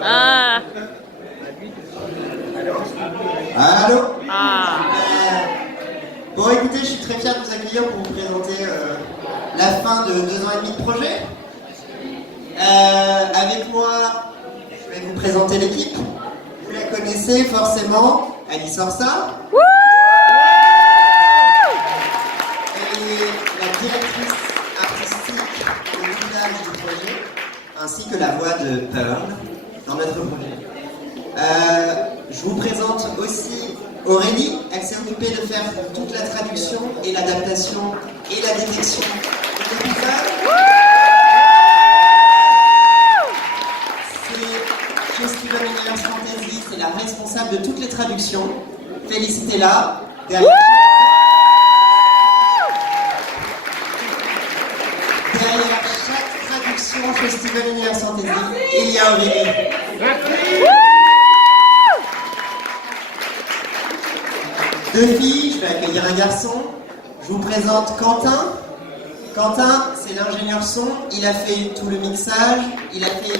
Ah. Allô. Ah. Bon, écoutez, je suis très fier de vous accueillir pour vous présenter la fin de 2 ans et demi de projet. Avec moi, je vais vous présenter l'équipe. Vous la connaissez forcément, Alice Orsa. Elle est la directrice artistique et village du projet, ainsi que la voix de Pearl dans notre projet. Je vous présente aussi Aurélie, elle s'est occupée de faire toute la traduction et l'adaptation et la détection de l'épisode. C'est chez Steven Universe Fantasy, c'est la responsable de toutes les traductions. Félicitez-la. Derrière chaque traduction chez Steven Universe Fantasy, il y a Aurélie. Deux filles, je vais accueillir un garçon. Je vous présente Quentin. Quentin, c'est l'ingénieur son. Il a fait tout le mixage. Il a fait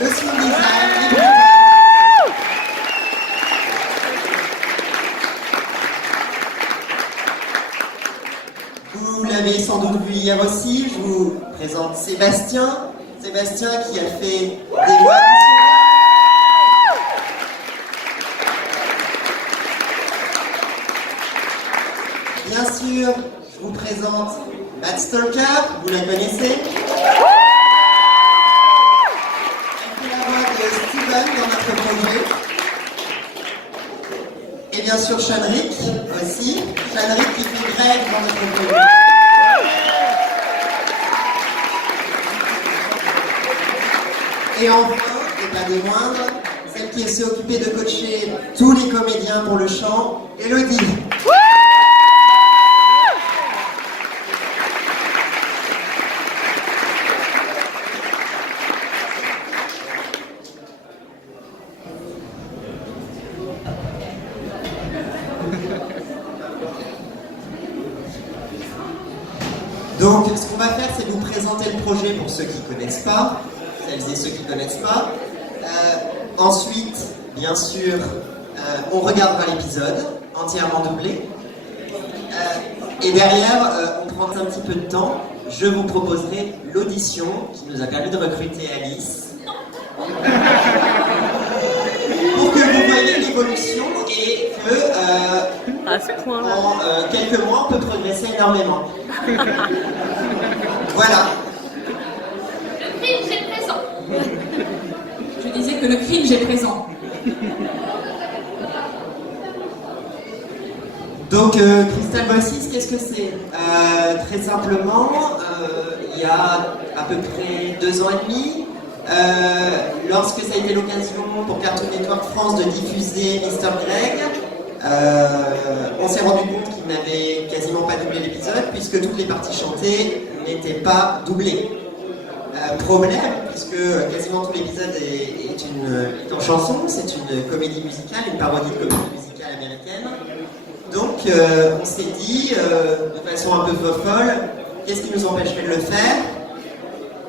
le sound design, les bruitages. Vous l'avez sans doute vu hier aussi. Je vous présente Sébastien. Sébastien qui a fait des voix. Bien sûr, je vous présente Matt Stalker, vous la connaissez. Elle fait la voix de Steven dans notre projet. Et bien sûr, Shanrik aussi. Shanrik qui fait Greg dans notre projet. Et enfin, et pas des moindres, celle qui s'est occupée de coacher tous les comédiens pour le chant, Elodie. Donc, ce qu'on va faire, c'est vous présenter le projet pour ceux qui ne connaissent pas, celles et ceux qui ne connaissent pas. Ensuite, bien sûr, on regardera l'épisode entièrement doublé. Et derrière, on prendra un petit peu de temps. Je vous proposerai l'audition qui nous a permis de recruter Alice. Pour que vous voyez l'évolution et que À ce point-là. en quelques mois, on peut progresser énormément. Voilà. Le cringe est présent. Je disais que le cringe est présent. Donc, Crystal Voices, qu'est-ce que c'est? Très simplement, il y a à peu près 2 ans et demi, lorsque ça a été l'occasion pour Cartoon Network France de diffuser Mr. Greg, on s'est rendu compte qu'il n'avait quasiment pas doublé l'épisode puisque toutes les parties chantées n'étaient pas doublées. Problème, puisque quasiment tout l'épisode est en chanson, c'est une comédie musicale, une parodie de comédie musicale américaine. Donc on s'est dit, de façon un peu folle, qu'est-ce qui nous empêcherait de le faire?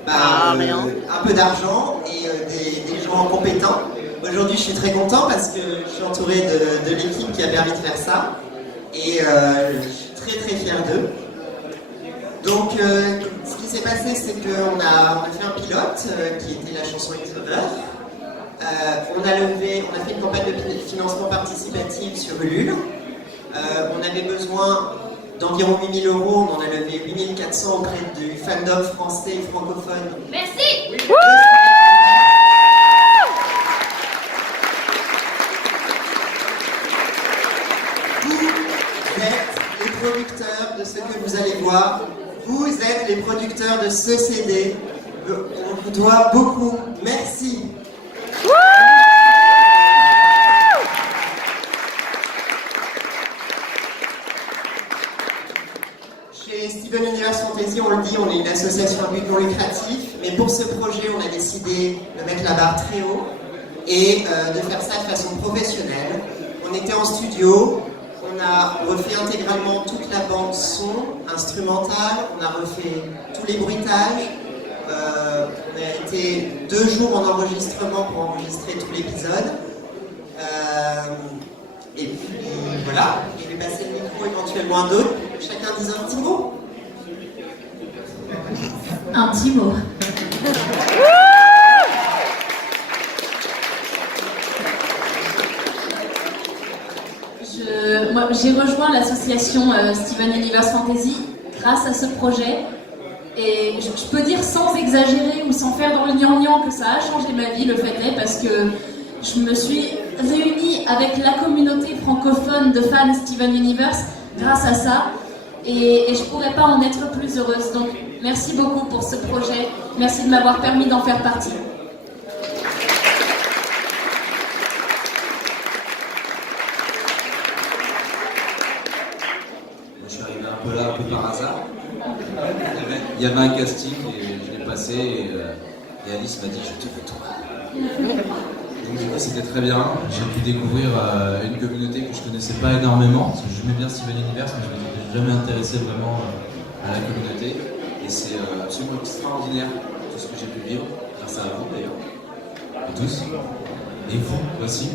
Un peu d'argent et des gens compétents. Aujourd'hui, je suis très content parce que je suis entouré de l'équipe qui a permis de faire ça. Et je suis très très fier d'eux. Donc, ce qui s'est passé, c'est qu'on a fait un pilote qui était la chanson It's Over. On a fait une campagne de financement participatif sur Ulule. On avait besoin d'environ 8 000 €, on en a levé 8 400 auprès du fandom français et francophone. Merci. Vous êtes les producteurs de ce que vous allez voir. Vous êtes les producteurs de ce CD. On vous doit beaucoup. Merci. Chez Steven Universe Fantasy, on le dit, on est une association à but non lucratif, mais pour ce projet, on a décidé de mettre la barre très haut et de faire ça de façon professionnelle. On était en studio, on a refait intégralement toute la bande son, instrumentale, on a refait tous les bruitages. On a été 2 jours en enregistrement pour enregistrer tout l'épisode. Et puis voilà, je vais passer le micro éventuellement à d'autres. Chacun dise un petit mot. Un petit mot. Moi, j'ai rejoint l'association Steven Universe Fantasy grâce à ce projet. Et je peux dire sans exagérer ou sans faire dans le gnangnan que ça a changé ma vie, le fait est, parce que je me suis réunie avec la communauté francophone de fans Steven Universe grâce à ça. Et je pourrais pas en être plus heureuse. Donc merci beaucoup pour ce projet. Merci de m'avoir permis d'en faire partie. Je suis arrivé un peu là, un peu par hasard. Il y avait un casting et je l'ai passé et Alice m'a dit je te veux toi. Donc du coup c'était très bien. J'ai pu découvrir une communauté que je connaissais pas énormément parce que j'aimais bien Steven Universe mais je ne m'étais jamais intéressé vraiment à la communauté et c'est absolument extraordinaire tout ce que j'ai pu vivre grâce à vous d'ailleurs et tous et vous aussi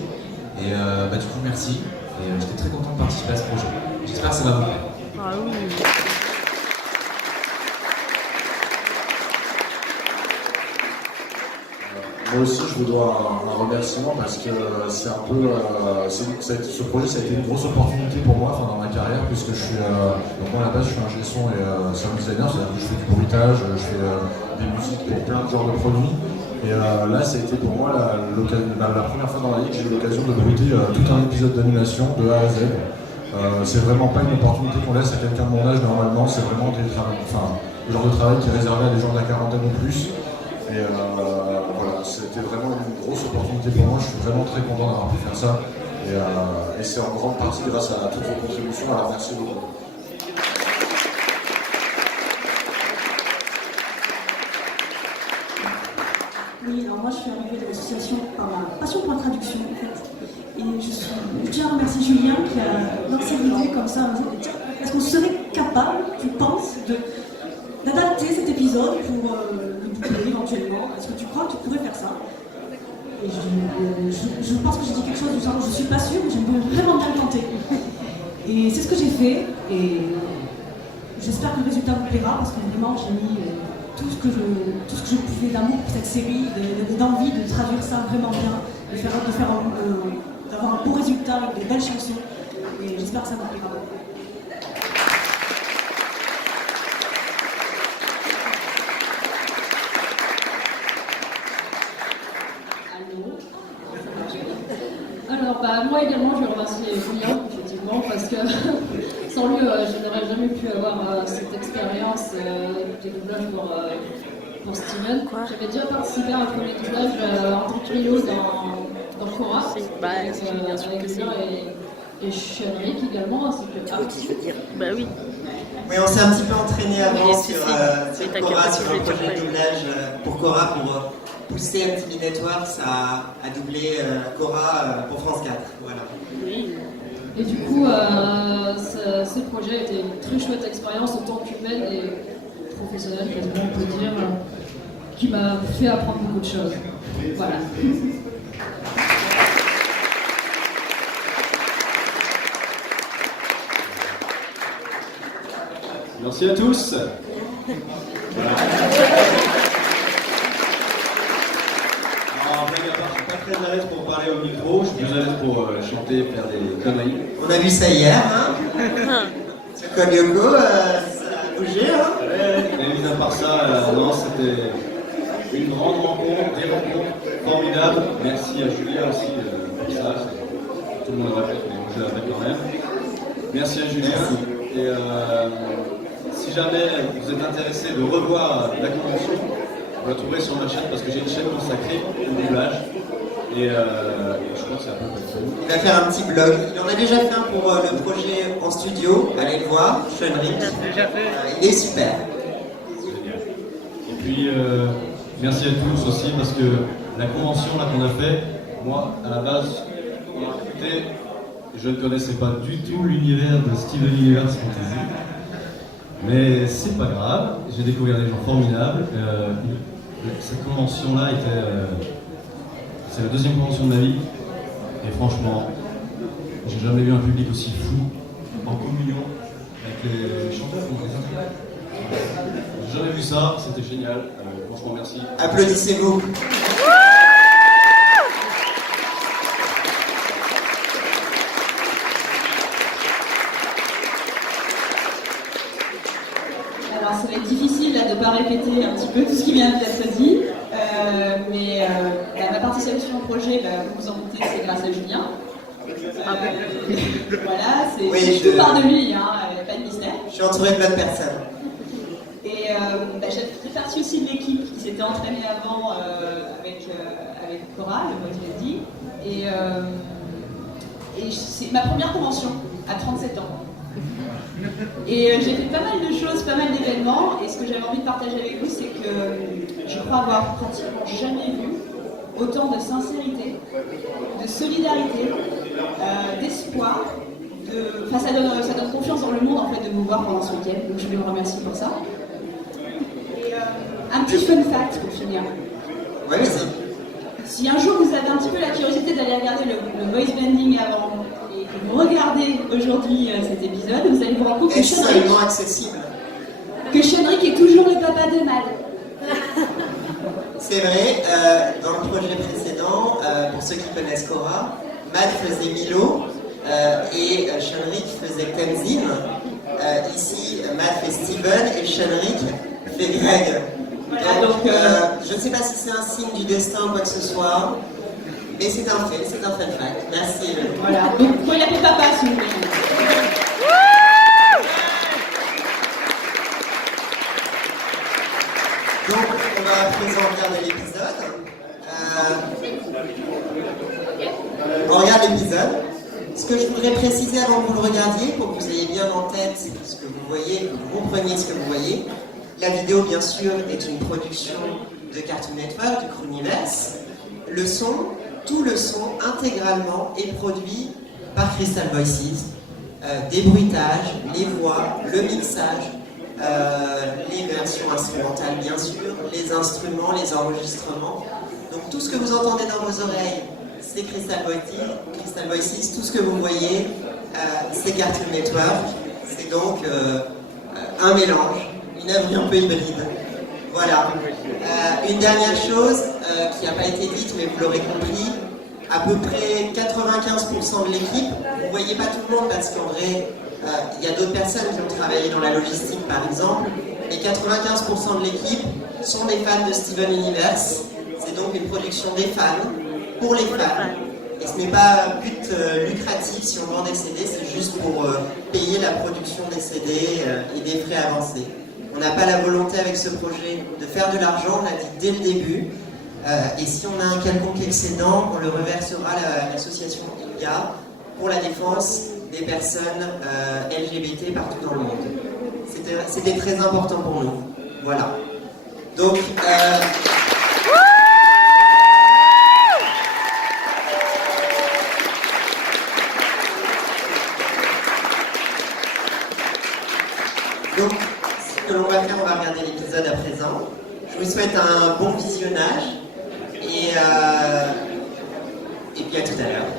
et du coup merci et j'étais très content de participer à ce projet. J'espère que ça va vous plaire. Ah oui. Moi aussi, je vous dois un remerciement parce que c'est un peu, ce projet, ça a été une grosse opportunité pour moi, dans ma carrière, puisque je suis, donc moi à la base, je suis ingé son et sound designer, c'est-à-dire que je fais du bruitage, je fais des musiques pour plein de genres de produits. Et là, ça a été pour moi la première fois dans la vie que j'ai eu l'occasion de bruiter tout un épisode d'animation de A à Z. C'est vraiment pas une opportunité qu'on laisse à quelqu'un de mon âge normalement, c'est vraiment le genre de travail qui est réservé à des gens de la quarantaine ou plus. Et voilà, c'était vraiment une grosse opportunité pour moi, je suis vraiment très content d'avoir pu faire ça. Et c'est en grande partie grâce à toutes vos contributions, alors merci beaucoup. Oui, alors moi je suis arrivée de l'association par ma passion pour la traduction en fait. Et je tiens à remercier Julien qui a lancé l'idée comme ça. Est-ce qu'on serait capable, tu penses, d'adapter cet épisode pour le doubler éventuellement? Est-ce que tu crois que tu pourrais faire ça? Et je pense que j'ai dit quelque chose du genre, je suis pas sûre, mais j'aimerais vraiment bien le tenter. Et c'est ce que j'ai fait, et j'espère que le résultat vous plaira, parce que vraiment j'ai mis tout ce que je pouvais d'amour pour cette série, d'envie de traduire ça vraiment bien, d'avoir un beau résultat avec des belles chansons, et j'espère que ça vous plaira. Alors, moi également, je remercie Julien, effectivement, parce que sans lui, je n'aurais jamais pu avoir cette expérience de doublage pour Steven. J'avais déjà participé à un premier doublage en tant que trio dans Cora, avec Julien et Chenric également, ainsi que Art. Je veux dire, bah oui. Oui, on s'est un petit peu entraîné avant Oui, sur t'inquiète Cora, pas, sur je un vais dire projet de pas. doublage pour Cora, pour pousser MTV Networks à doubler Cora pour France 4. Voilà. Oui. Et du coup, ce projet a été une très chouette expérience autant qu'humaine et professionnelle, quasiment on peut dire, qui m'a fait apprendre beaucoup de choses. Voilà. Merci à tous. Voilà. Alors, blague à part, je suis pas très à l'aise pour parler au micro, je suis plus à l'aise pour chanter, faire des conneries. On a vu ça hier, hein. Sur Kolyoko, ça a bougé, hein. Ouais, mais mis à part ça, non, c'était une grande rencontre, des rencontres formidables. Merci à Julien aussi pour ça. Tout le monde le répète, mais moi je le répète quand même. Merci à Julien. Et si jamais vous êtes intéressé de revoir la convention, me trouverez sur ma chaîne parce que j'ai une chaîne consacrée au doublage. Et je crois que c'est un peu comme ça. Il va faire un petit blog. Il en a déjà fait un pour le projet en studio. Allez le voir, Sean Rick. Il est super. Génial. Et puis, merci à tous aussi parce que la convention là qu'on a fait, moi, à la base, on m'a recruté, je ne connaissais pas du tout l'univers de Steven Universe Fantasy. Mais c'est pas grave, j'ai découvert des gens formidables. Cette convention-là était... c'est la deuxième convention de ma vie. Et franchement, j'ai jamais vu un public aussi fou, en communion, avec les chanteurs, donc les interprètes. J'ai jamais vu ça, c'était génial. Franchement, merci. Applaudissez-vous. Alors, ça va être difficile là, de ne pas répéter un petit peu tout ce qui vient d'être dit, mais ma participation au projet, vous vous en doutez, c'est grâce à Julien. Voilà, c'est tout part de lui, hein, pas de mystère. Je suis entouré de plein de personnes. Et j'ai fait partie aussi de l'équipe qui s'était entraînée avant avec Cora, le mot il l'a dit. Et c'est ma première convention à 37 ans. Et j'ai fait pas mal de choses, pas mal d'événements, et ce que j'avais envie de partager avec vous, c'est que je crois avoir pratiquement jamais vu autant de sincérité, de solidarité, d'espoir, ça donne confiance dans le monde en fait de vous voir pendant ce week-end, donc je vous remercie pour ça. Et un petit fun fact pour finir. Ouais, vas-y. Si un jour vous avez un petit peu la curiosité d'aller regarder le voice blending avant et que vous regardez aujourd'hui cet épisode, vous allez vous rendre compte que Est-ce seulement accessible? Sean Rick est toujours le papa de Mad. C'est vrai, dans le projet précédent, pour ceux qui connaissent Cora, Mad faisait Milo et Sean Rick faisait Tenzin. Ici, Mad fait Steven et Sean Rick fait Greg. Voilà, donc, je ne sais pas si c'est un signe du destin ou quoi que ce soit, mais c'est un fait, c'est un fun fact. Merci. Voilà, donc vous pouvez l'appeler papa si vous voulez. Donc, on va à présent regarder l'épisode. On regarde l'épisode. Ce que je voudrais préciser avant que vous le regardiez, pour que vous ayez bien en tête ce que vous voyez, que vous compreniez ce que vous voyez, la vidéo, bien sûr, est une production de Cartoon Network, du Cruniverse. Le son, tout le son, intégralement, est produit par Crystal Voices. Des bruitages, les voix, le mixage, les versions instrumentales, bien sûr, les instruments, les enregistrements. Donc tout ce que vous entendez dans vos oreilles, c'est Crystal Voices. Tout ce que vous voyez, c'est Cartoon Network. C'est donc un mélange. Une œuvre un peu hybride. Voilà. Une dernière chose qui n'a pas été dite, mais vous l'aurez compris, à peu près 95% de l'équipe, vous ne voyez pas tout le monde parce qu'en vrai, il y a d'autres personnes qui ont travaillé dans la logistique par exemple, mais 95% de l'équipe sont des fans de Steven Universe. C'est donc une production des fans, pour les fans. Et ce n'est pas but lucratif si on vend des CD, c'est juste pour payer la production des CD et des frais avancés. On n'a pas la volonté avec ce projet de faire de l'argent, on l'a dit dès le début. Et si on a un quelconque excédent, on le reversera à l'association ILGA pour la défense des personnes LGBT partout dans le monde. C'était très important pour nous. Voilà. Donc, donc, ce que l'on va faire, on va regarder l'épisode à présent. Je vous souhaite un bon visionnage et puis à tout à l'heure.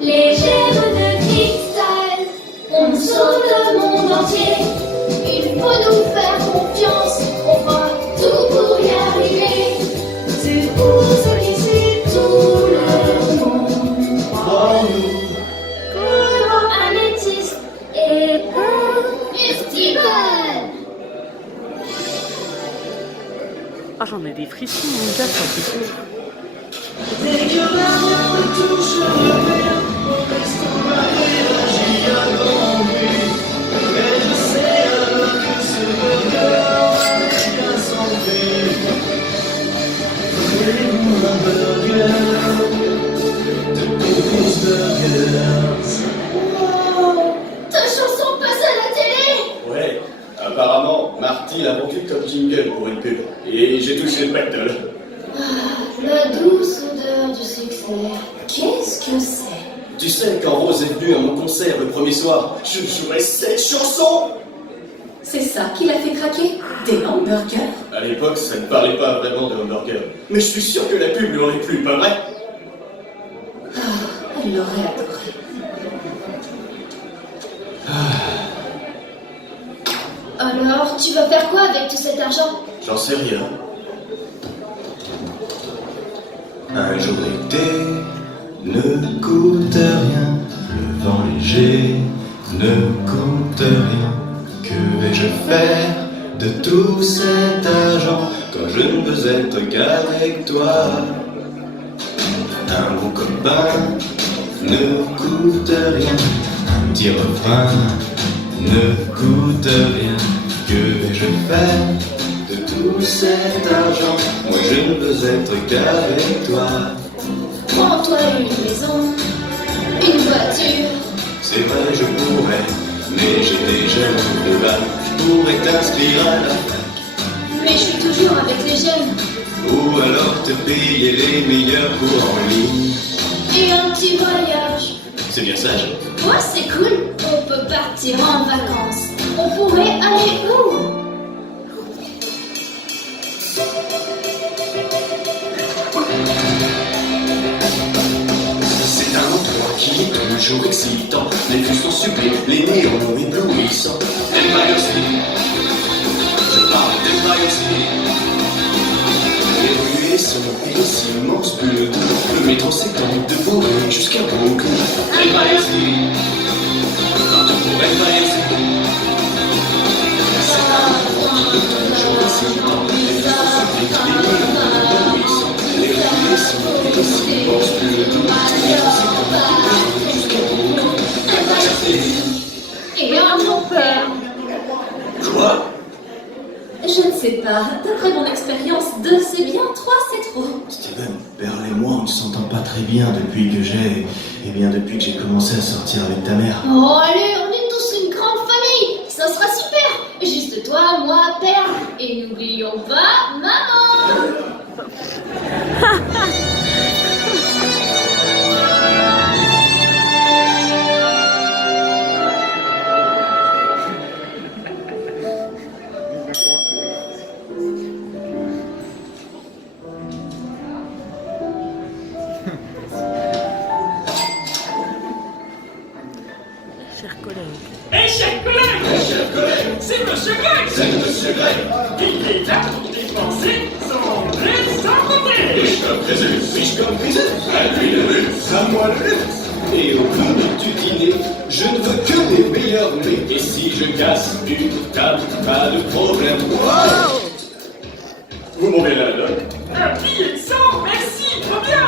Les gemmes de cristal, on sauve le monde entier. Il faut nous faire confiance, on fera tout pour y arriver. C'est pour ça qu'ici tout le monde croit en nous. Cora, Améthyste et Steven. Ah, j'en ai des frissons, mon gars, c'est Dès que la mer touche le mer, on reste McDowell. La douce odeur du succès. Qu'est-ce que c'est? Tu sais, quand Rose est venue à mon concert le premier soir, je jouais cette chanson. C'est ça qui l'a fait craquer? Des hamburgers? À l'époque, ça ne parlait pas vraiment de hamburger. Mais je suis sûr que la pub lui aurait plu, pas vrai? Elle l'aurait adoré. Alors, tu vas faire quoi avec tout cet argent? J'en sais rien. Un jour d'été ne coûte rien, le vent léger ne coûte rien. Que vais-je faire de tout cet argent quand je ne veux être qu'avec toi? Un bon copain ne coûte rien, un petit refrain ne coûte rien. Que vais-je faire de tout cet argent? Moi je ne veux être qu'avec toi. Prends-toi une maison, une voiture. C'est vrai je pourrais, mais j'ai déjà le bac. Je pourrais t'inscrire à la fac. Mais je suis toujours avec les jeunes. Ou alors te payer les meilleurs cours en ligne. Et un petit voyage. C'est bien sage. Ouais, c'est cool. On peut partir en vacances. On pourrait aller où? C'est un endroit qui est toujours excitant. Les vues sont sublimes, les néons éblouissants. Empire City. Je parle d'Empire City. Les ruées sont des immenses bleus. Le métro s'étend de Bourg jusqu'à Brooklyn. Empire City. Partout pour Empire City. C'est un endroit qui est toujours excitant. Les vues sont sublimes, les néons éblouissants. Les ruées sont des immenses bleus. Le métro s'étend de Bourg jusqu'à Brooklyn. Empire City. Et un mon père. Quoi? Je ne sais pas. D'après mon expérience, 2 c'est bien, 3 c'est trop. Steven, Perle et moi, on ne s'entend pas très bien depuis que j'ai commencé à sortir avec ta mère. Oh allez, on est tous une grande famille. Ça sera super. Juste toi, moi, père. Et n'oublions pas maman. Chers collègues. Eh chers collègues, c'est Monsieur Greg. Il est là pour dépenser sans rire, sans compter. Riche comme Présus, à lui le luxe, à moi le luxe. Et au bout du dîner, je ne veux que des meilleurs mets. Et si je casse une table, pas de problème. Wow. Vous m'en verrez la note. Un billet de 100, merci, trop bien.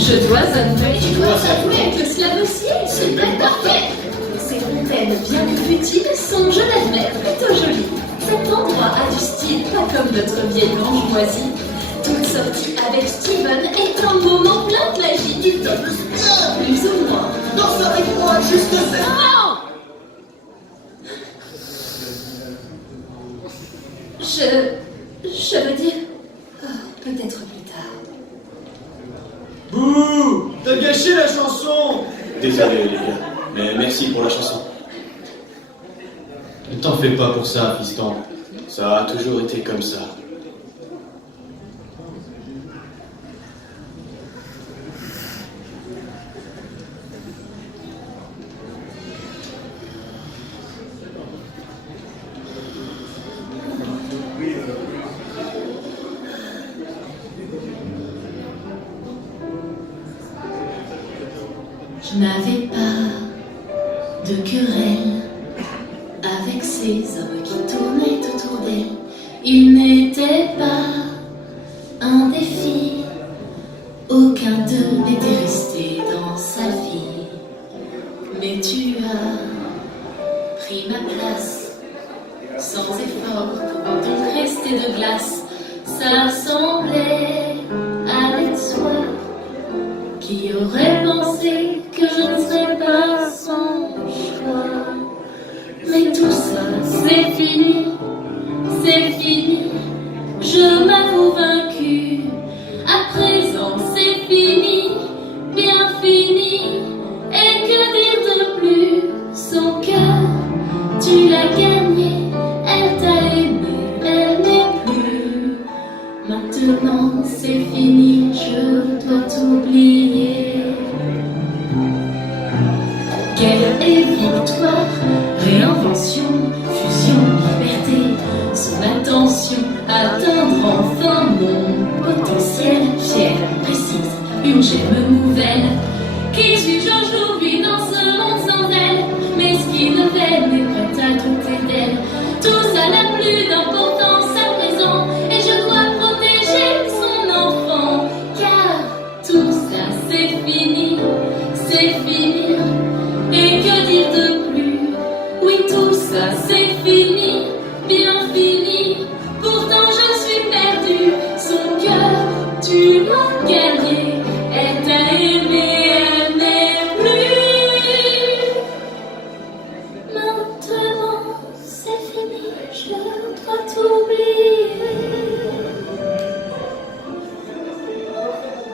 Je dois avouer, Tu dois avouer que cela aussi, c'est même parfait. ces fontaines, bien que futiles, sont, je l'admets, plutôt jolies. Cet endroit a du style, pas comme notre vieille grange moisie. Toute sortie avec Steven est un moment plein de magie. Il t'amuse bien, plus ou moins. Danse avec moi, juste ça. Non! Je veux dire, peut-être plus tard. Bouh! T'as gâché la chanson! Désolé les gars, mais merci pour la chanson. Ne t'en fais pas pour ça, fiston. Ça a toujours été comme ça. Je n'avais pas de querelle avec ces hommes qui tournaient autour d'elle. Ils n'étaient pas un défi, aucun d'eux n'était resté rester dans sa vie. Mais tu as pris ma place, sans effort, pour donc rester de glace. Ça semblait aller de soi. Qui aurait pensé que je ne serais pas son choix? Mais tout ça, c'est fini, je m'avoue vaincue. À présent, c'est fini, bien fini. Et que dire de plus? Son cœur, tu l'as gagné, elle t'a aimé, elle n'est plus. Maintenant, c'est fini, je dois t'oublier. Guerre et victoire, réinvention, fusion, liberté. Son intention, atteindre enfin mon potentiel. Fière, précise, une gemme nouvelle. Qui suis-je aujourd'hui dans ce monde sans elle? Mesquine, vaine et prête à douter d'elle. Tout ça n'a plus d'importance à présent. Et je dois protéger son enfant. Car tout ça c'est fini, c'est fini. Et que dire de plus? Oui, tout ça c'est fini, bien fini. Pourtant je suis perdue. Son cœur, tu l'as gagné. Elle t'a aimé, elle n'est plus. Maintenant c'est fini, je dois t'oublier.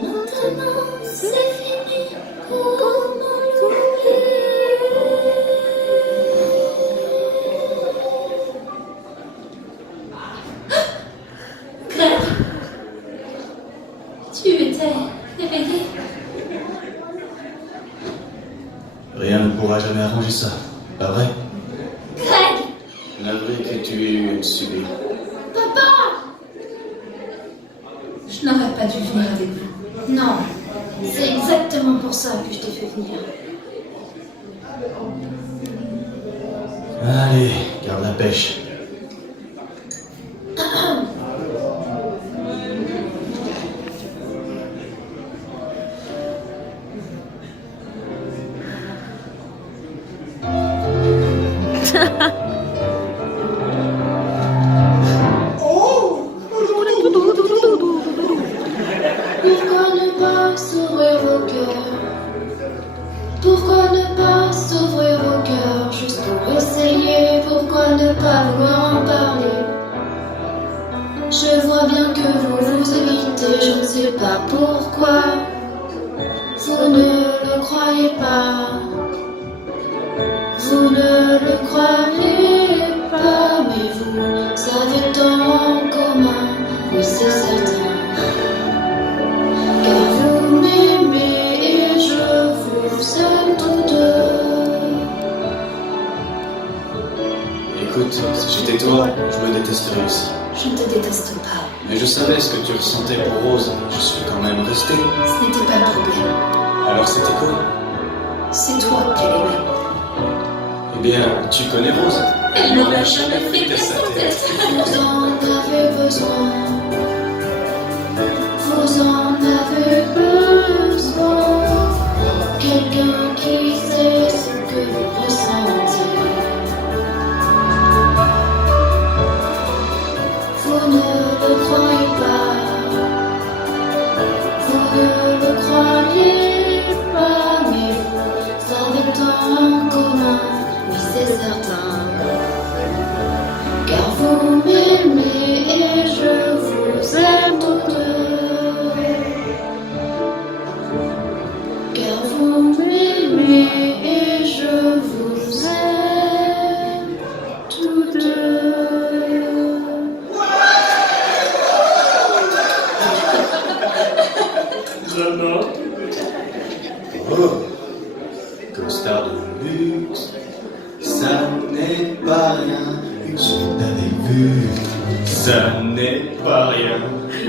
Maintenant c'est fini, comment t'oublier? Claire, tu étais réveillée. Rien ne pourra jamais arranger ça, pas vrai? Greg, Navré que tu aies eu une subie. papa! Je n'aurais pas dû venir avec vous. Non, c'est exactement pour ça que je t'ai fait venir. Allez, garde la pêche. Pourquoi ne pas s'ouvrir au cœur? Pourquoi ne pas s'ouvrir au cœur? Juste pour essayer, pourquoi ne pas vouloir en parler? Je vois bien que vous vous évitez, je ne sais pas pourquoi. Vous ne le croyez pas. Vous ne le croyez pas, mais vous avez tant en commun, oui c'est certain. Car vous m'aimez et je vous aime tous deux. Écoute, si j'étais toi, je me détesterais aussi. Je ne te déteste pas. Mais je savais ce que tu ressentais pour Rose. Je suis quand même resté. Ce n'était pas le problème. Alors c'était quoi? C'est toi qu'elle aimait. Eh bien, tu connais Rose. Elle n'aurait jamais fait qu'à sa tête. Vous en avez besoin. Vous en avez besoin. Quelqu'un qui sait ce que vous ressentez. Vous ne le croyez pas. Vous ne le croyez pas, mais vous avez tant en commun, oui c'est certain. Car vous m'aimez et je vous aime tous deux. Car vous m'aimez et je vous aime tous deux. Oh, comme star de luxe, ça n'est pas rien. Je t'avais vu, ça n'est pas rien.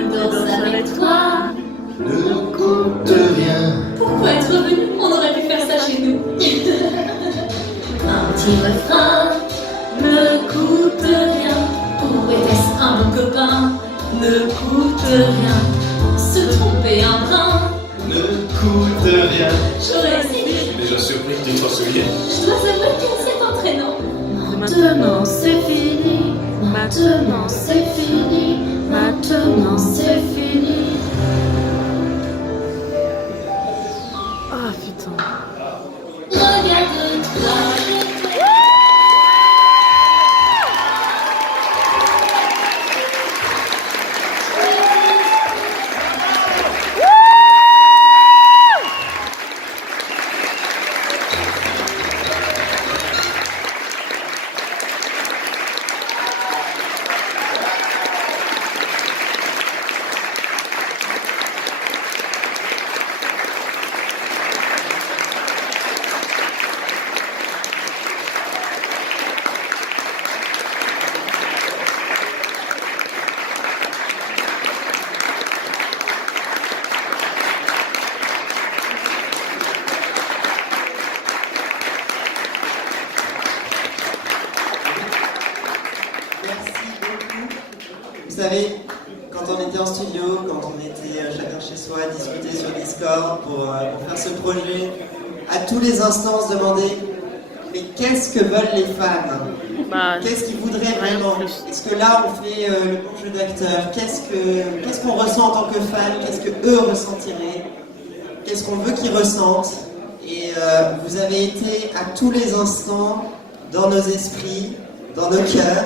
Danse avec toi. Ne coûte rien. Pourquoi être venu? On aurait pu faire ça chez nous. Un petit refrain ne coûte rien. Pour était-ce un bon copain? Ne coûte rien. Se tromper un brin Ne coûte rien. J'aurais essayé. Déjà surpris que tu t'en souviennes. Je dois avouer que c'est entraînant. Maintenant c'est fini. Maintenant c'est fini. Maintenant c'est fini. Ah putain. Regarde-toi. Vous savez, quand on était en studio, quand on était chacun chez soi à discuter sur Discord pour faire ce projet, à tous les instants on se demandait mais qu'est-ce que veulent les fans? Qu'est-ce qu'ils voudraient vraiment? Est-ce que là on fait le bon jeu d'acteur? Qu'est-ce qu'on ressent en tant que fan? Qu'est-ce que eux ressentiraient? Qu'est-ce qu'on veut qu'ils ressentent? Et vous avez été à tous les instants dans nos esprits, dans nos cœurs,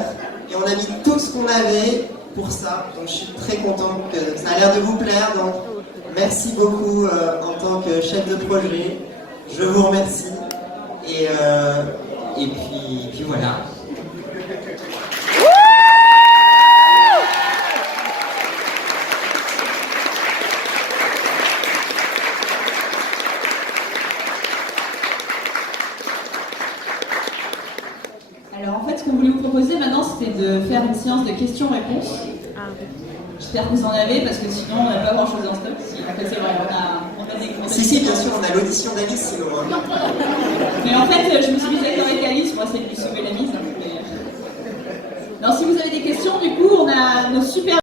et on a mis tout ce qu'on avait pour ça. Donc je suis très content que ça a l'air de vous plaire. Donc merci beaucoup en tant que chef de projet. Je vous remercie. Et puis voilà. Alors en fait, ce qu'on voulait vous proposer maintenant, c'était de faire une séance de questions-réponses. J'espère que vous en avez, parce que sinon on n'a pas grand-chose en stock. En fait, c'est vrai, on a des Si, bien sûr, on a l'audition d'Alice, sinon. Hein. Mais en fait, je me suis mise d'accord avec Alice, moi c'est de lui sauver la mise. Alors si vous avez des questions, du coup, on a nos super...